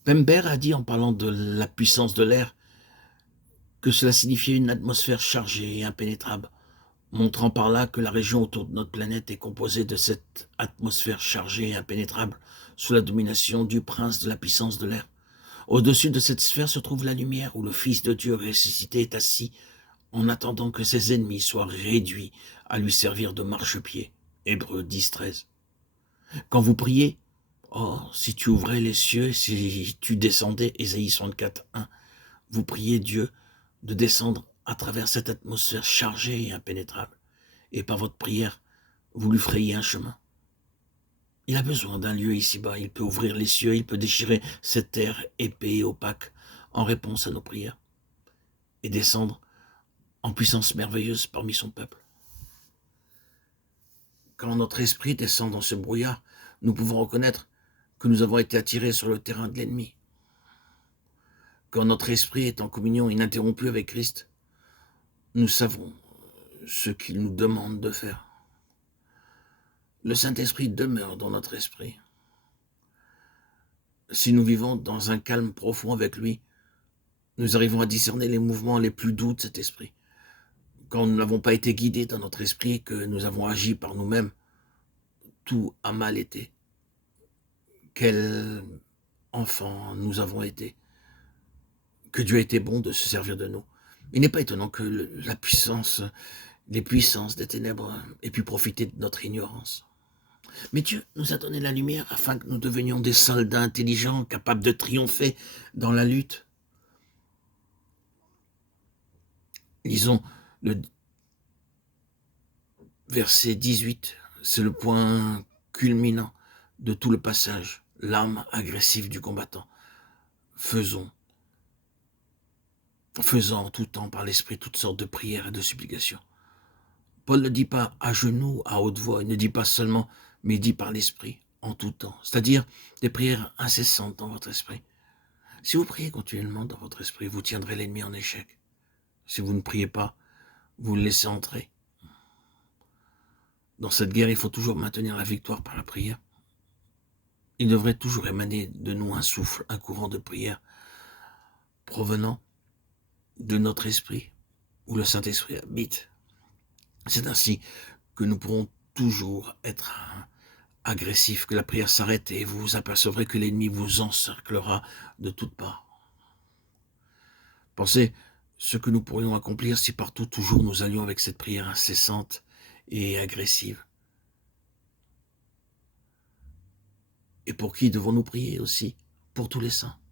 Pember a dit en parlant de la puissance de l'air que cela signifiait une atmosphère chargée et impénétrable, montrant par là que la région autour de notre planète est composée de cette atmosphère chargée et impénétrable sous la domination du prince de la puissance de l'air. Au-dessus de cette sphère se trouve la lumière où le Fils de Dieu ressuscité est assis en attendant que ses ennemis soient réduits à lui servir de marchepied. Hébreux 10, 13. Quand vous priez, oh, si tu ouvrais les cieux, si tu descendais, Ésaïe 64, 1, vous priez Dieu de descendre à travers cette atmosphère chargée et impénétrable. Et par votre prière, vous lui frayez un chemin. Il a besoin d'un lieu ici-bas. Il peut ouvrir les cieux, il peut déchirer cette terre épais et opaque en réponse à nos prières et descendre en puissance merveilleuse parmi son peuple. Quand notre esprit descend dans ce brouillard, nous pouvons reconnaître que nous avons été attirés sur le terrain de l'ennemi. Quand notre esprit est en communion ininterrompue avec Christ, nous savons ce qu'il nous demande de faire. Le Saint-Esprit demeure dans notre esprit. Si nous vivons dans un calme profond avec lui, nous arrivons à discerner les mouvements les plus doux de cet esprit. Quand nous n'avons pas été guidés dans notre esprit et que nous avons agi par nous-mêmes, tout a mal été. Quel enfant nous avons été. Que Dieu a été bon de se servir de nous. Il n'est pas étonnant que les puissances des ténèbres aient pu profiter de notre ignorance. Mais Dieu nous a donné la lumière afin que nous devenions des soldats intelligents, capables de triompher dans la lutte. Lisons le verset 18, c'est le point culminant de tout le passage, l'âme agressive du combattant. Faisant en tout temps par l'esprit toutes sortes de prières et de supplications. Paul ne dit pas à genoux, à haute voix, il ne dit pas seulement, mais il dit par l'esprit, en tout temps. C'est-à-dire des prières incessantes dans votre esprit. Si vous priez continuellement dans votre esprit, vous tiendrez l'ennemi en échec. Si vous ne priez pas, vous le laissez entrer. Dans cette guerre, il faut toujours maintenir la victoire par la prière. Il devrait toujours émaner de nous un souffle, un courant de prière provenant de notre esprit, où le Saint-Esprit habite. C'est ainsi que nous pourrons toujours être agressifs, que la prière s'arrête et vous vous apercevrez que l'ennemi vous encerclera de toutes parts. Pensez ce que nous pourrions accomplir si partout, toujours, nous allions avec cette prière incessante et agressive. Et pour qui devons-nous prier aussi? Pour tous les saints.